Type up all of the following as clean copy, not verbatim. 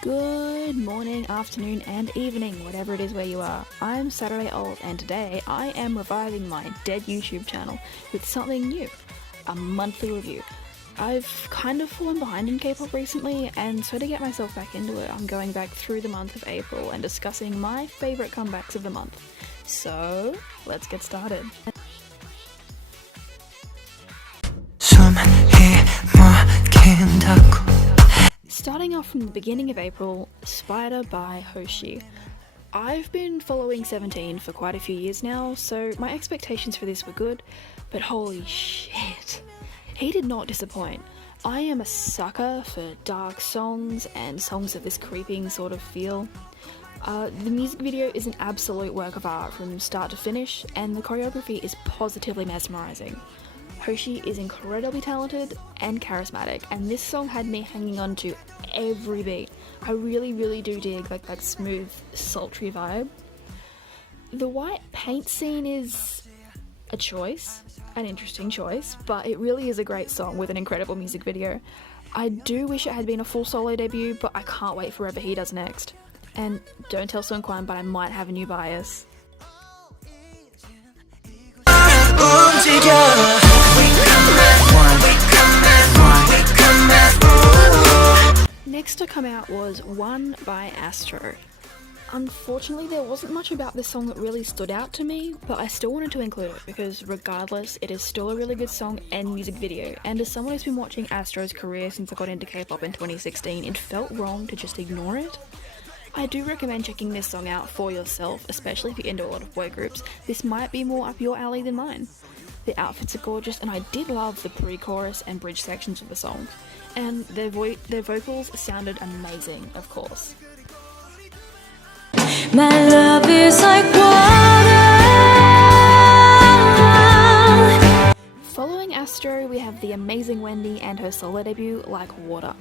Good morning, afternoon, and evening, whatever it is where you are. I'm Saturday Old, and today I am reviving my dead YouTube channel with something new, a monthly review. I've kind of fallen behind in K-pop recently, and so to get myself back into it, I'm going back through the month of April and discussing my favourite comebacks of the month. So, let's get started. Starting off from the beginning of April, Spider by Hoshi. I've been following 17 for quite a few years now, so my expectations for this were good, but holy shit, he did not disappoint. I am a sucker for dark songs and songs of this creeping sort of feel. The music video is an absolute work of art from start to finish, and the choreography is positively mesmerising. Hoshi is incredibly talented and charismatic, and this song had me hanging on to every beat. I really do dig like that smooth, sultry vibe. The white paint scene is a choice, an interesting choice, but it really is a great song with an incredible music video. I do wish it had been a full solo debut, but I can't wait for whatever he does next. And don't tell Sungkwan, but I might have a new bias. Next to come out was One by Astro. Unfortunately, there wasn't much about this song that really stood out to me, but I still wanted to include it because regardless, it is still a really good song and music video, and as someone who's been watching Astro's career since I got into K-pop in 2016, it felt wrong to just ignore it. I do recommend checking this song out for yourself, especially if you're into a lot of boy groups. This might be more up your alley than mine. The outfits are gorgeous, and I did love the pre-chorus and bridge sections of the song. And their vocals sounded amazing, of course. My love is like water. Following Astro, we have the amazing Wendy and her solo debut, Like Water.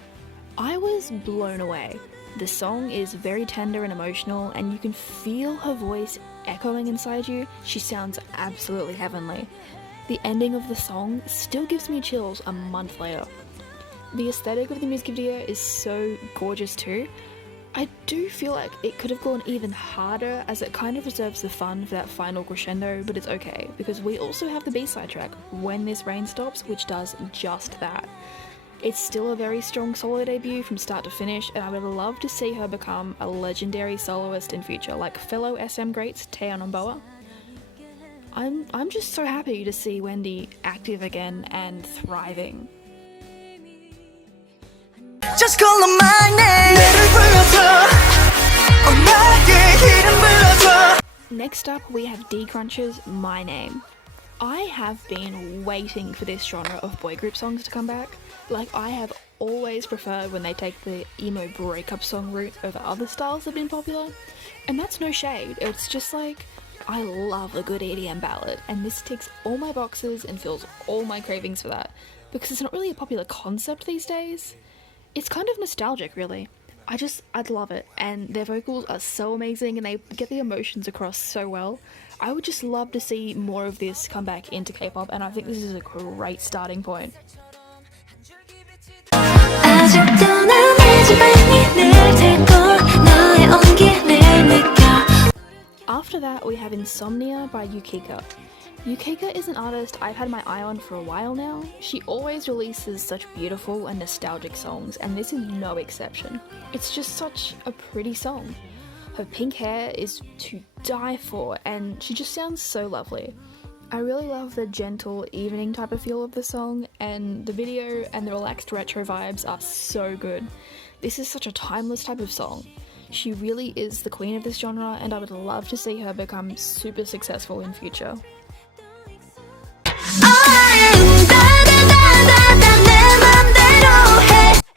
I was blown away. The song is very tender and emotional, and you can feel her voice echoing inside you. She sounds absolutely heavenly. The ending of the song still gives me chills a month later. The aesthetic of the music video is so gorgeous too. I do feel like it could have gone even harder, as it kind of reserves the fun for that final crescendo, but it's okay, because we also have the B-side track, When This Rain Stops, which does just that. It's still a very strong solo debut from start to finish, and I would love to see her become a legendary soloist in future, like fellow SM greats Taeyeon and Boa. I'm just so happy to see Wendy active again and thriving. Just call her my name. Next up, we have D-Crunch's My Name. I have been waiting for this genre of boy group songs to come back. Like, I have always preferred when they take the emo breakup song route over other styles that have been popular. And that's no shade, it's just like, I love a good EDM ballad, and this ticks all my boxes and fills all my cravings for that, because it's not really a popular concept these days. It's kind of nostalgic, really. I'd love it, and their vocals are so amazing and they get the emotions across so well. I would just love to see more of this come back into K-pop, and I think this is a great starting point. After that, we have Insomnia by Yukika. Yukika is an artist I've had my eye on for a while now. She always releases such beautiful and nostalgic songs, and this is no exception. It's just such a pretty song. Her pink hair is to die for, and she just sounds so lovely. I really love the gentle evening type of feel of the song, and the video and the relaxed retro vibes are so good. This is such a timeless type of song. She really is the queen of this genre, and I would love to see her become super successful in future.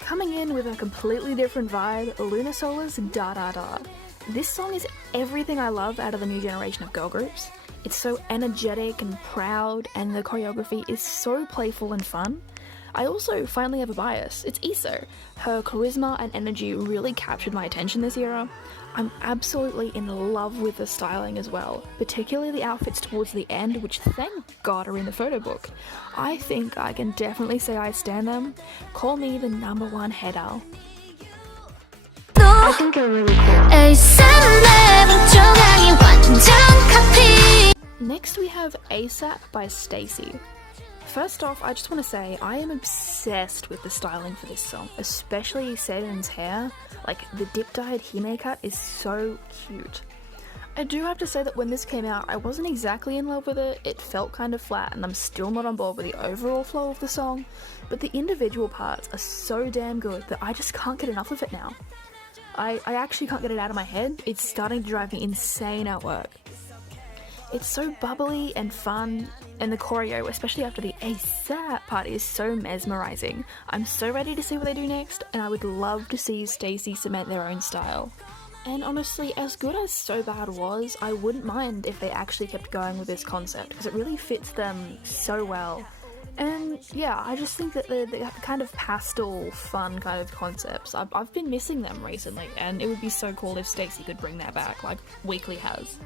Coming in with a completely different vibe, Lunasola's Da Da Da. This song is everything I love out of the new generation of girl groups. It's so energetic and proud, and the choreography is so playful and fun. I also finally have a bias. It's Iso. Her charisma and energy really captured my attention this era. I'm absolutely in love with the styling as well, particularly the outfits towards the end, which thank God are in the photo book. I think I can definitely say I stan them. Call me the #1 head owl. think they're really cool. Next we have ASAP by Stacey. First off, I just want to say I am obsessed with the styling for this song, especially Seren's hair. Like, the dip-dyed hime cut is so cute. I do have to say that when this came out, I wasn't exactly in love with it. It felt kind of flat, and I'm still not on board with the overall flow of the song, but the individual parts are so damn good that I just can't get enough of it now. I actually can't get it out of my head. It's starting to drive me insane at work. It's so bubbly and fun, and the choreo, especially after the ASAP part, is so mesmerizing. I'm so ready to see what they do next, and I would love to see Stacey cement their own style. And honestly, as good as So Bad was, I wouldn't mind if they actually kept going with this concept, because it really fits them so well. And yeah, I just think that the kind of pastel, fun kind of concepts, I've been missing them recently, and it would be so cool if Stacey could bring that back, like Weekly has.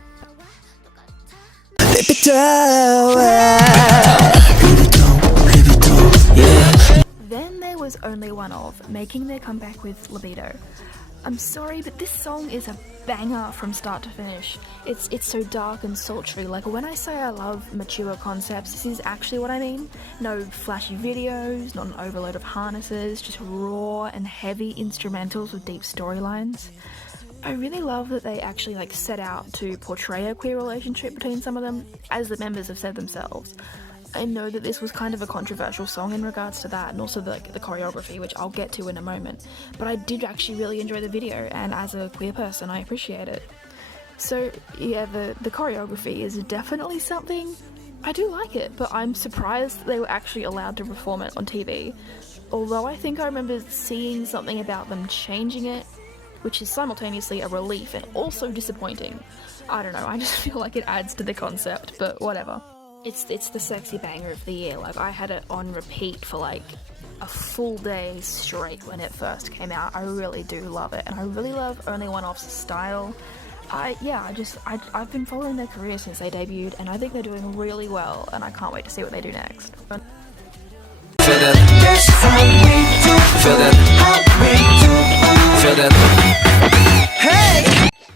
Then there was Only One Of, making their comeback with Libido. I'm sorry, but this song is a banger from start to finish. It's so dark and sultry. Like, when I say I love mature concepts, this is actually what I mean. No flashy videos, not an overload of harnesses, just raw and heavy instrumentals with deep storylines. I really love that they actually set out to portray a queer relationship between some of them, as the members have said themselves. I know that this was kind of a controversial song in regards to that, and also the choreography, which I'll get to in a moment, but I did actually really enjoy the video, and as a queer person I appreciate it. So yeah, the choreography is definitely something. I do like it, but I'm surprised that they were actually allowed to perform it on TV, although I think I remember seeing something about them changing it, which is simultaneously a relief and also disappointing. I don't know, I just feel like it adds to the concept, but whatever. It's the sexy banger of the year. Like, I had it on repeat for like a full day straight when it first came out. I really do love it, and I really love Only One Off's style. I've been following their career since they debuted, and I think they're doing really well, and I can't wait to see what they do next.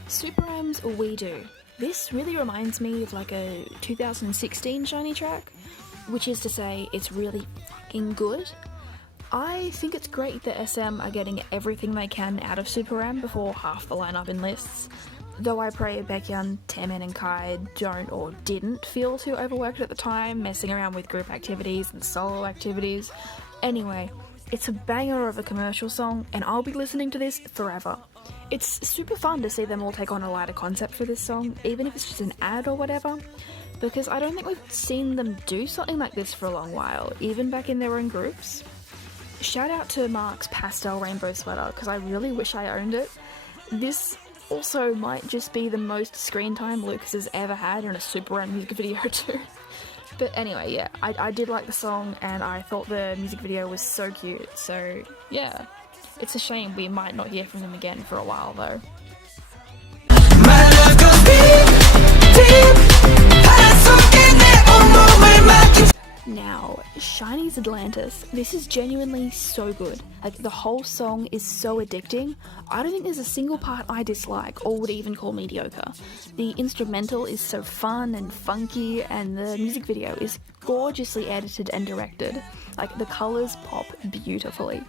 Super M's We Do. This really reminds me of like a 2016 SHINee track, which is to say it's really fucking good. I think it's great that SM are getting everything they can out of Super M before half the lineup enlists, though I pray Baekhyun, Taemin and Kai don't or didn't feel too overworked at the time, messing around with group activities and solo activities. Anyway, it's a banger of a commercial song, and I'll be listening to this forever. It's super fun to see them all take on a lighter concept for this song, even if it's just an ad or whatever, because I don't think we've seen them do something like this for a long while, even back in their own groups. Shout out to Mark's pastel rainbow sweater, because I really wish I owned it. This also might just be the most screen time Lucas has ever had in a Super M music video too. But anyway, yeah, I did like the song, and I thought the music video was so cute, so yeah. It's a shame we might not hear from them again for a while though. Now, SHINee's Atlantis. This is genuinely so good. Like, the whole song is so addicting. I don't think there's a single part I dislike or would even call mediocre. The instrumental is so fun and funky, and the music video is gorgeously edited and directed. Like, the colours pop beautifully.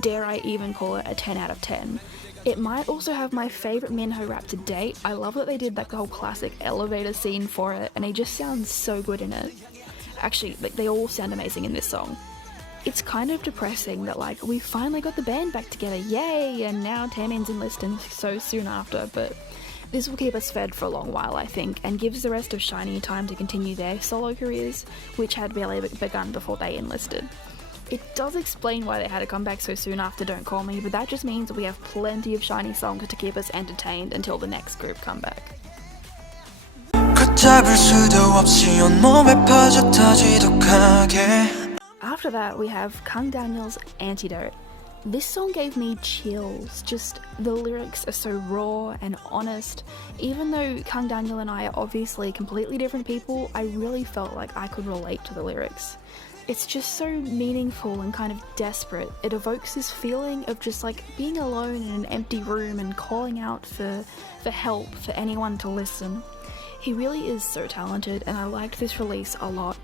Dare I even call it a 10 out of 10. It might also have my favourite Minho rap to date. I love that they did like the whole classic elevator scene for it, and he just sounds so good in it. Actually, like, they all sound amazing in this song. It's kind of depressing that like we finally got the band back together, yay, and now Taemin's enlisting so soon after, but this will keep us fed for a long while, I think, and gives the rest of SHINee time to continue their solo careers, which had barely begun before they enlisted. It does explain why they had to come back so soon after Don't Call Me, but that just means we have plenty of SHINee songs to keep us entertained until the next group come back. After that, we have Kang Daniel's Antidote. This song gave me chills. Just the lyrics are so raw and honest. Even though Kang Daniel and I are obviously completely different people, I really felt like I could relate to the lyrics. It's just so meaningful and kind of desperate. It evokes this feeling of just like being alone in an empty room and calling out for help, for anyone to listen. He really is so talented, and I liked this release a lot.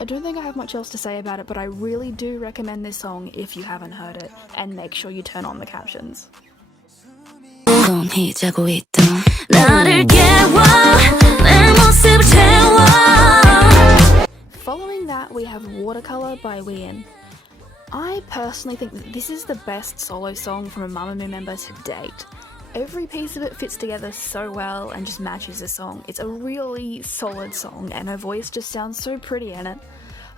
I don't think I have much else to say about it, but I really do recommend this song if you haven't heard it, and make sure you turn on the captions. Following that, we have Watercolor by Wheein. I personally think that this is the best solo song from a Mamamoo member to date. Every piece of it fits together so well and just matches the song. It's a really solid song, and her voice just sounds so pretty in it.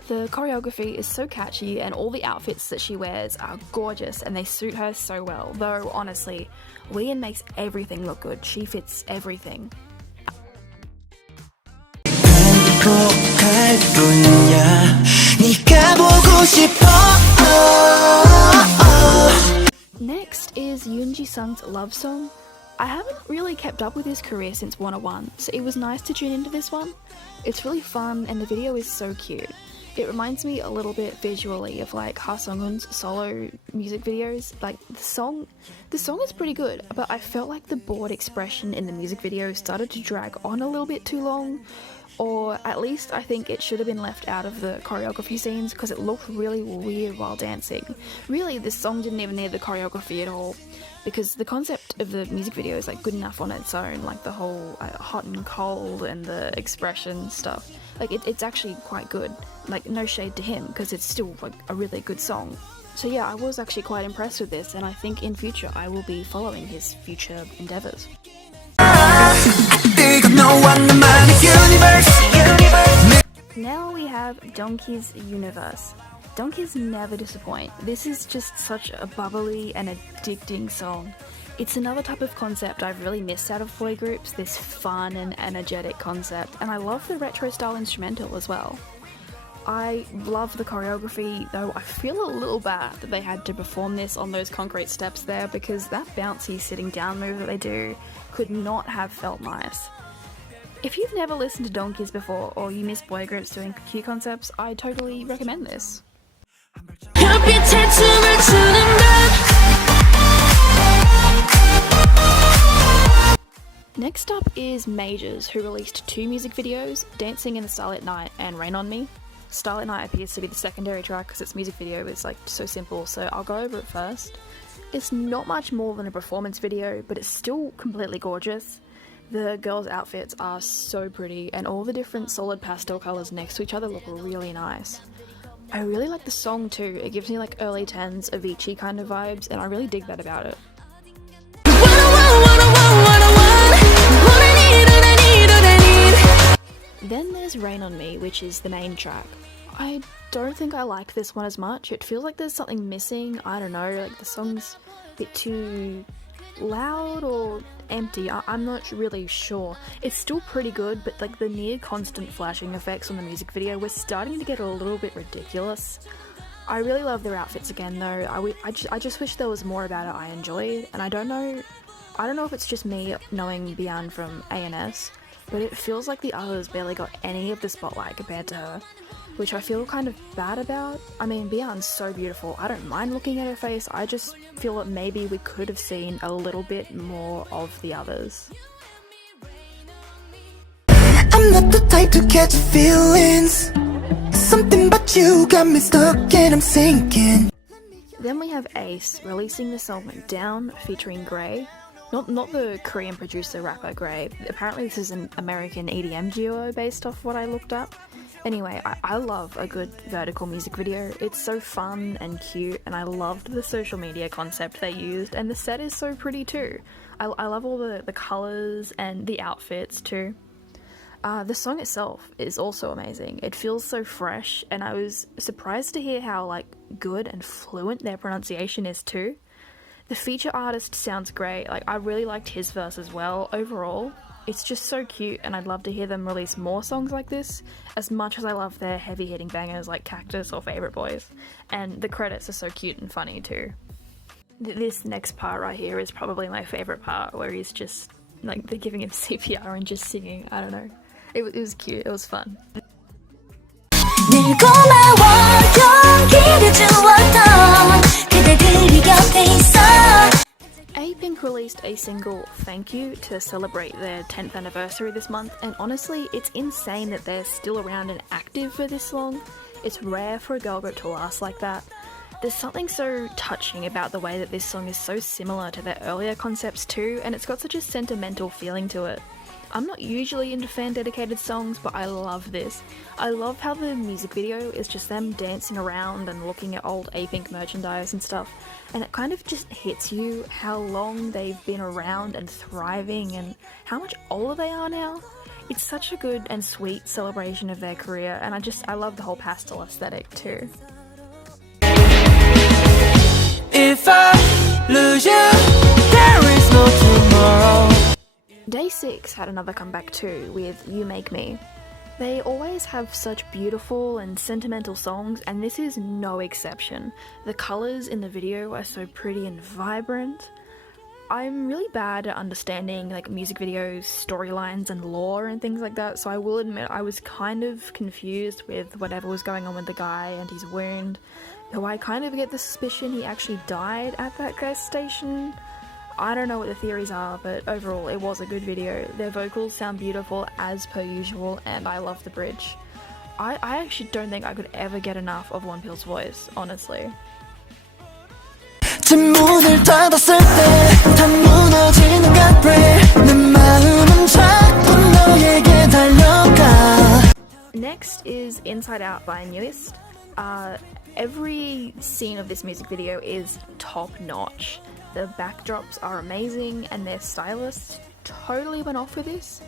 The choreography is so catchy, and all the outfits that she wears are gorgeous and they suit her so well. Though honestly, Wheein makes everything look good. She fits everything. Next is Yoon Ji-sung's Love Song. I haven't really kept up with his career since 101, so it was nice to tune into this one. It's really fun and the video is so cute. It reminds me a little bit visually of like Ha Sung-hoon's solo music videos. Like the song is pretty good, but I felt like the bored expression in the music video started to drag on a little bit too long. Or at least I think it should have been left out of the choreography scenes because it looked really weird while dancing. Really, this song didn't even need the choreography at all, because the concept of the music video is like good enough on its own, like the whole hot and cold and the expression stuff. Like it's actually quite good. Like no shade to him, because it's still like a really good song. So yeah, I was actually quite impressed with this, and I think in future I will be following his future endeavours. Now we have Donkey's Universe. Donkeys never disappoint. This is just such a bubbly and addicting song. It's another type of concept I've really missed out of boy groups, this fun and energetic concept, and I love the retro style instrumental as well. I love the choreography, though I feel a little bad that they had to perform this on those concrete steps there, because that bouncy sitting down move that they do could not have felt nice. If you've never listened to Donkeys before, or you miss boy groups doing cute concepts, I totally recommend this. Next up is Majors, who released 2 music videos, Dancing in the Starlit Night and Rain on Me. Starlit Night appears to be the secondary track because its music video is like so simple, so I'll go over it first. It's not much more than a performance video, but it's still completely gorgeous. The girls' outfits are so pretty, and all the different solid pastel colours next to each other look really nice. I really like the song too. It gives me like early 10s Avicii kind of vibes, and I really dig that about it. Then there's Rain on Me, which is the main track. I don't think I like this one as much. It feels like there's something missing. I don't know, like the song's a bit too loud or empty. I'm not really sure. It's still pretty good, but like the near constant flashing effects on the music video were starting to get a little bit ridiculous. I really love their outfits again though. I just wish there was more about it I enjoyed, and I don't know if it's just me knowing Bian from ANS, but it feels like the others barely got any of the spotlight compared to her, which I feel kind of bad about. I mean, Bian's so beautiful, I don't mind looking at her face, I just feel that maybe we could have seen a little bit more of the others. I'm not the type to catch feelings. Something about you got me stuck and I'm sinking. Then we have Ace releasing the song Down featuring Grey. Not the Korean producer rapper Grey. Apparently this is an American EDM duo based off what I looked up. Anyway, I love a good vertical music video. It's so fun and cute, and I loved the social media concept they used, and the set is so pretty too. I love all the colours and the outfits too. The song itself is also amazing. It feels so fresh, and I was surprised to hear how like good and fluent their pronunciation is too. The feature artist sounds great. Like I really liked his verse as well. Overall, it's just so cute, and I'd love to hear them release more songs like this, as much as I love their heavy-hitting bangers like Cactus or Favorite Boys. And the credits are so cute and funny too. This next part right here is probably my favourite part, where he's just like they're giving him CPR and just singing. I don't know. It was cute. It was fun. Blackpink released a single, Thank You, to celebrate their 10th anniversary this month, and honestly, it's insane that they're still around and active for this long. It's rare for a girl group to last like that. There's something so touching about the way that this song is so similar to their earlier concepts too, and it's got such a sentimental feeling to it. I'm not usually into fan-dedicated songs, but I love this. I love how the music video is just them dancing around and looking at old A-Pink merchandise and stuff, and it kind of just hits you how long they've been around and thriving and how much older they are now. It's such a good and sweet celebration of their career, and I love the whole pastel aesthetic too. If I lose you, there is no tomorrow. Day 6 had another comeback too, with You Make Me. They always have such beautiful and sentimental songs, and this is no exception. The colours in the video are so pretty and vibrant. I'm really bad at understanding like music videos, storylines and lore and things like that, so I will admit I was kind of confused with whatever was going on with the guy and his wound, though I kind of get the suspicion he actually died at that gas station. I don't know what the theories are, but overall it was a good video. Their vocals sound beautiful as per usual, and I love the bridge. I actually don't think I could ever get enough of Wonpil's voice, honestly. Next is Inside Out by Newest. Every scene of this music video is top notch. The backdrops are amazing and their stylists totally went off with this.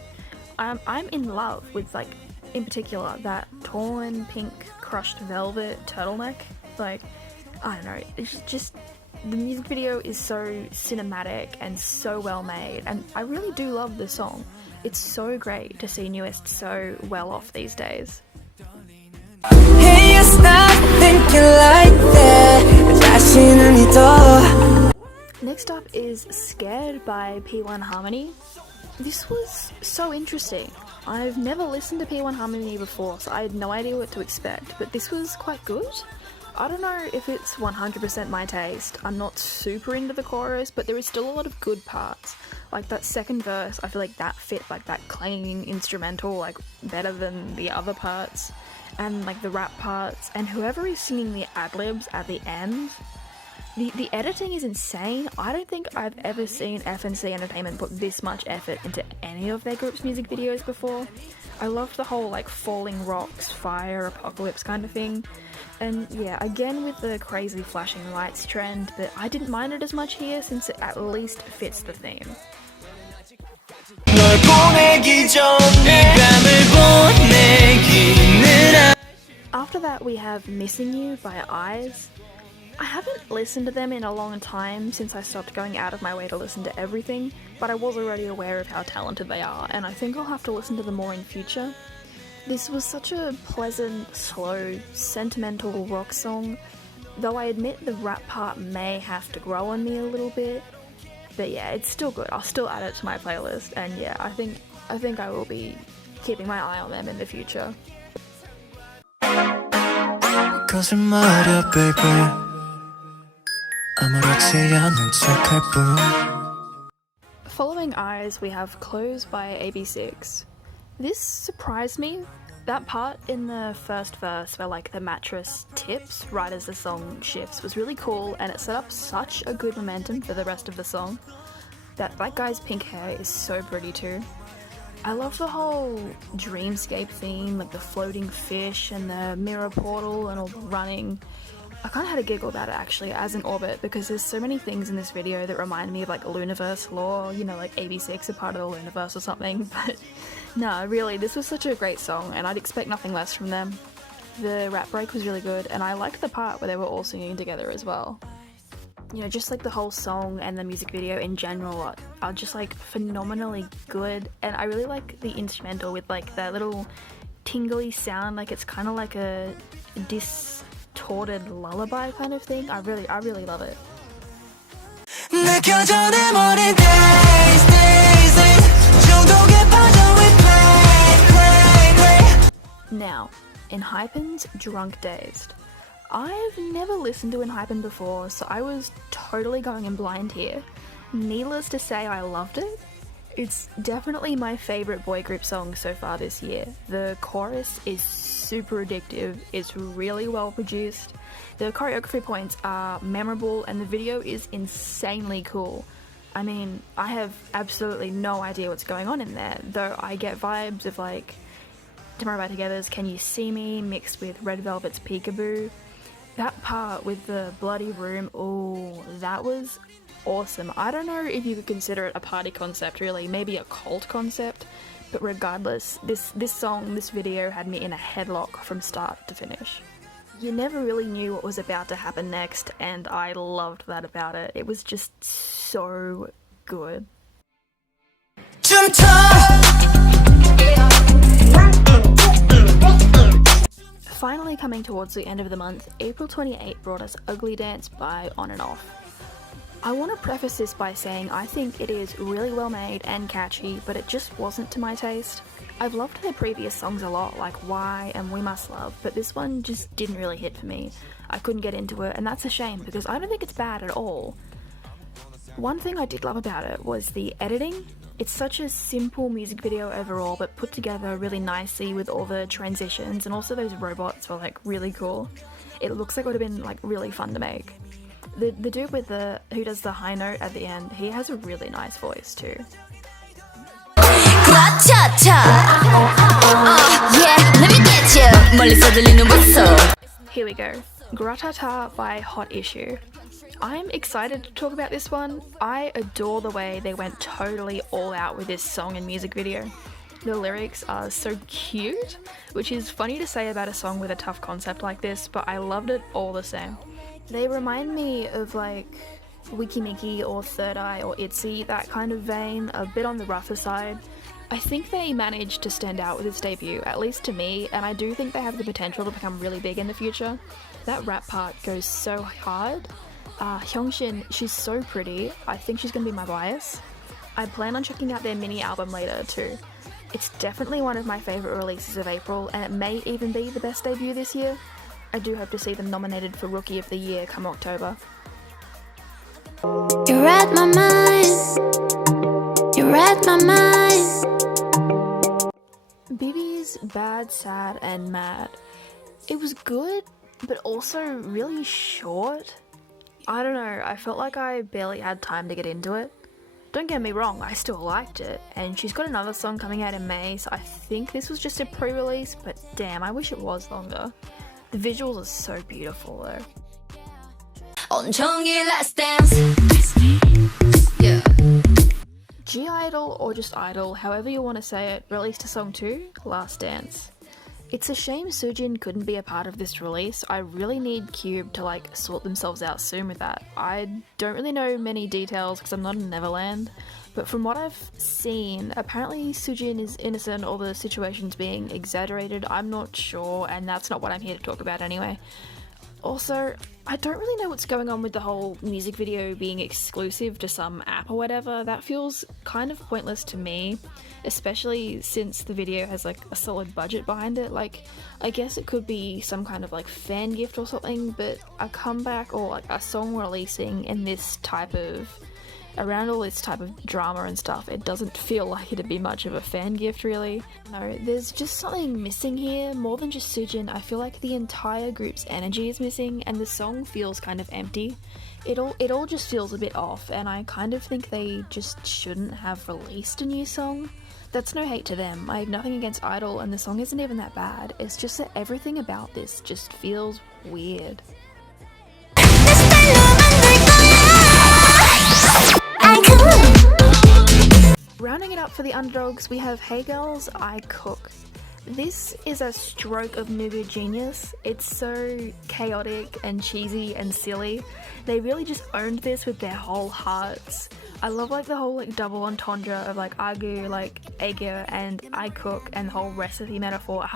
I'm in love with, like, in particular, that torn pink crushed velvet turtleneck. Like, I don't know, it's just, the music video is so cinematic and so well made, and I really do love the song. It's so great to see Newest so well off these days. Hey, you stop thinking like that. Next up is Scared by P1 Harmony. This was so interesting. I've never listened to P1 Harmony before, so I had no idea what to expect, but this was quite good. I don't know if it's 100% my taste. I'm not super into the chorus, but there is still a lot of good parts. Like that second verse, I feel like that fit like that clanging instrumental like better than the other parts, and like the rap parts, and whoever is singing the ad-libs at the end. The editing is insane. I don't think I've ever seen FNC Entertainment put this much effort into any of their group's music videos before. I loved the whole like falling rocks, fire, apocalypse kind of thing. And yeah, again with the crazy flashing lights trend, but I didn't mind it as much here since it at least fits the theme. After that we have Missing You by Eyes. I haven't listened to them in a long time since I stopped going out of my way to listen to everything, but I was already aware of how talented they are, and I think I'll have to listen to them more in future. This was such a pleasant, slow, sentimental rock song, though I admit the rap part may have to grow on me a little bit, but yeah, it's still good. I'll still add it to my playlist, and yeah, I think I will be keeping my eye on them in the future. Following Eyes, we have Close by AB6. This surprised me. That part in the first verse where like the mattress tips right as the song shifts was really cool, and it set up such a good momentum for the rest of the song. That guy's pink hair is so pretty too. I love the whole dreamscape theme, like the floating fish and the mirror portal and all the running. I kind of had a giggle about it actually as an orbit, because there's so many things in this video that remind me of like Luniverse lore, you know, like AB6 are part of the Luniverse or something, but no, really, this was such a great song and I'd expect nothing less from them. The rap break was really good, and I liked the part where they were all singing together as well. You know, just like the whole song and the music video in general are just like phenomenally good, and I really like the instrumental with like that little tingly sound, like it's kind of like a distorted lullaby kind of thing. I really love it. Now, ENHYPEN's Drunk Dazed. I've never listened to ENHYPEN before, so I was totally going in blind here. Needless to say, I loved it. It's definitely my favourite boy group song so far this year. The chorus is super addictive, it's really well produced, the choreography points are memorable, and the video is insanely cool. I mean, I have absolutely no idea what's going on in there, though I get vibes of like Tomorrow by Together's Can You See Me mixed with Red Velvet's Peekaboo. That part with the bloody room, oh, that was awesome. I don't know if you could consider it a party concept really, maybe a cult concept, but regardless, this song, this video had me in a headlock from start to finish. You never really knew what was about to happen next, and I loved that about it. It was just so good. Finally coming towards the end of the month, April 28 brought us Ugly Dance by On and Off. I want to preface this by saying I think it is really well made and catchy, but it just wasn't to my taste. I've loved their previous songs a lot, like Why and We Must Love, but this one just didn't really hit for me. I couldn't get into it, and that's a shame because I don't think it's bad at all. One thing I did love about it was the editing. It's such a simple music video overall, but put together really nicely with all the transitions, and also those robots were like really cool. It looks like it would have been like really fun to make. The dude with who does the high note at the end, he has a really nice voice too. Here we go. Gratata by Hot Issue. I'm excited to talk about this one. I adore the way they went totally all out with this song and music video. The lyrics are so cute, which is funny to say about a song with a tough concept like this, but I loved it all the same. They remind me of like Wiki Miki or Third Eye or ITZY, that kind of vein, a bit on the rougher side. I think they managed to stand out with this debut, at least to me, and I do think they have the potential to become really big in the future. That rap part goes so hard. Hyungshin, she's so pretty. I think she's gonna be my bias. I plan on checking out their mini album later too. It's definitely one of my favourite releases of April, and it may even be the best debut this year. I do hope to see them nominated for Rookie of the Year come October. You read my mind. You read my mind. BB's Bad, Sad and Mad. It was good, but also really short. I don't know, I felt like I barely had time to get into it. Don't get me wrong, I still liked it, and she's got another song coming out in May, so I think this was just a pre-release, but damn, I wish it was longer. The visuals are so beautiful though. Yeah. G-Idol or just Idol, however you want to say it, released a song too, Last Dance. It's a shame Soojin couldn't be a part of this release. I really need Cube to like sort themselves out soon with that. I don't really know many details because I'm not in Neverland, but from what I've seen, apparently Soojin is innocent or the situation's being exaggerated. I'm not sure, and that's not what I'm here to talk about anyway. Also, I don't really know what's going on with the whole music video being exclusive to some app or whatever. That feels kind of pointless to me, especially since the video has like a solid budget behind it. Like, I guess it could be some kind of like fan gift or something, but a comeback or like a song releasing in this type of around all this type of drama and stuff, it doesn't feel like it'd be much of a fan gift really. No, there's just something missing here. More than just Soojin, I feel like the entire group's energy is missing and the song feels kind of empty. It all just feels a bit off, and I kind of think they just shouldn't have released a new song. That's no hate to them, I have nothing against Idol and the song isn't even that bad, it's just that everything about this just feels weird. Rounding it up for the underdogs, we have Hey Girls, I Cook. This is a stroke of nougat genius. It's so chaotic and cheesy and silly. They really just owned this with their whole hearts. I love like the whole like double entendre of like agu, like egger and I cook and the whole recipe metaphor.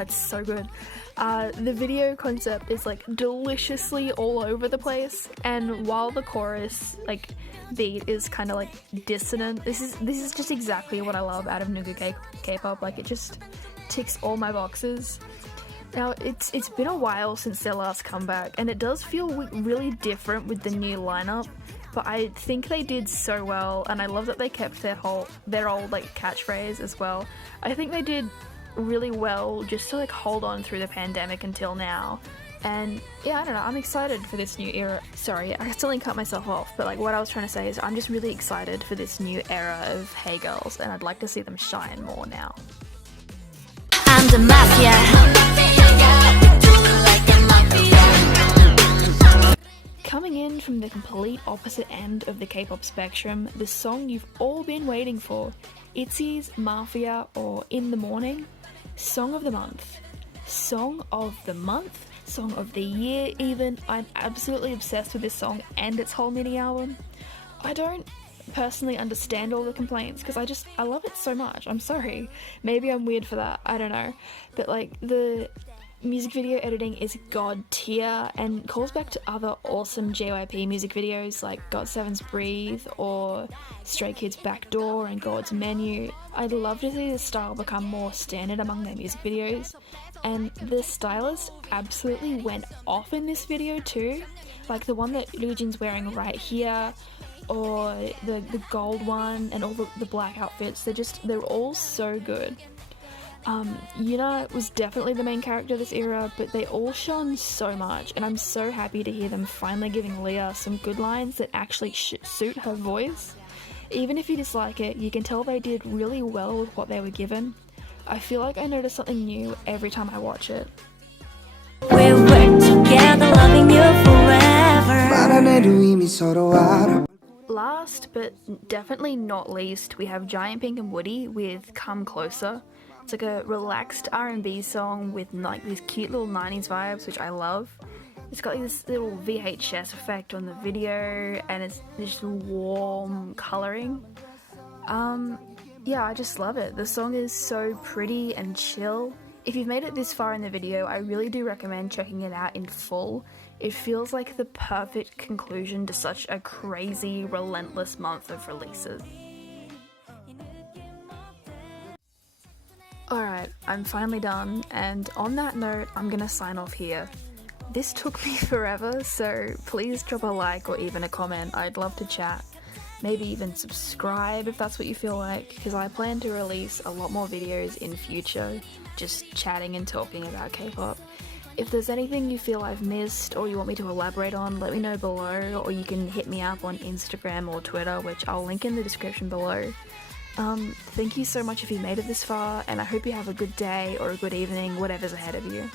It's so good. The video concept is like deliciously all over the place, and while the chorus like beat is kind of like dissonant, this is just exactly what I love out of nougat K-pop. Like it just ticks all my boxes. Now it's been a while since their last comeback, and it does feel really different with the new lineup. but I think they did so well, and I love that they kept their old like catchphrase as well. I think they did really well just to like hold on through the pandemic until now. And yeah, I don't know, I'm excited for this new era. Sorry, I accidentally cut myself off, but like what I was trying to say is I'm just really excited for this new era of Hey Girls, and I'd like to see them shine more now. I'm the mafia. Coming in from the complete opposite end of the K-pop spectrum, the song you've all been waiting for, ITZY's Mafia, or In the Morning, Song of the Month. Song of the Month? Song of the Year even. I'm absolutely obsessed with this song and its whole mini album. I don't personally understand all the complaints because I love it so much. I'm sorry. Maybe I'm weird for that. I don't know. But like the music video editing is god tier and calls back to other awesome JYP music videos like GOT7's Breathe or Stray Kids' Backdoor and God's Menu. I'd love to see this style become more standard among their music videos, and the stylist absolutely went off in this video too, like the one that Ryujin's wearing right here, or the gold one, and all the black outfits. They're all so good. Yuna was definitely the main character of this era, but they all shone so much, and I'm so happy to hear them finally giving Leah some good lines that actually suit her voice. Even if you dislike it, you can tell they did really well with what they were given. I feel like I notice something new every time I watch it. We work together, loving you forever. Last, but definitely not least, we have Giant Pink and Woody with Come Closer. It's like a relaxed R&B song with like these cute little 90s vibes, which I love. It's got like this little VHS effect on the video, and it's this warm colouring. Yeah, I just love it. The song is so pretty and chill. If you've made it this far in the video, I really do recommend checking it out in full. It feels like the perfect conclusion to such a crazy, relentless month of releases. Alright, I'm finally done, and on that note, I'm gonna sign off here. This took me forever, so please drop a like or even a comment. I'd love to chat. Maybe even subscribe if that's what you feel like, because I plan to release a lot more videos in future, just chatting and talking about K-pop. If there's anything you feel I've missed or you want me to elaborate on, let me know below, or you can hit me up on Instagram or Twitter, which I'll link in the description below. Thank you so much if you made it this far, and I hope you have a good day or a good evening, whatever's ahead of you.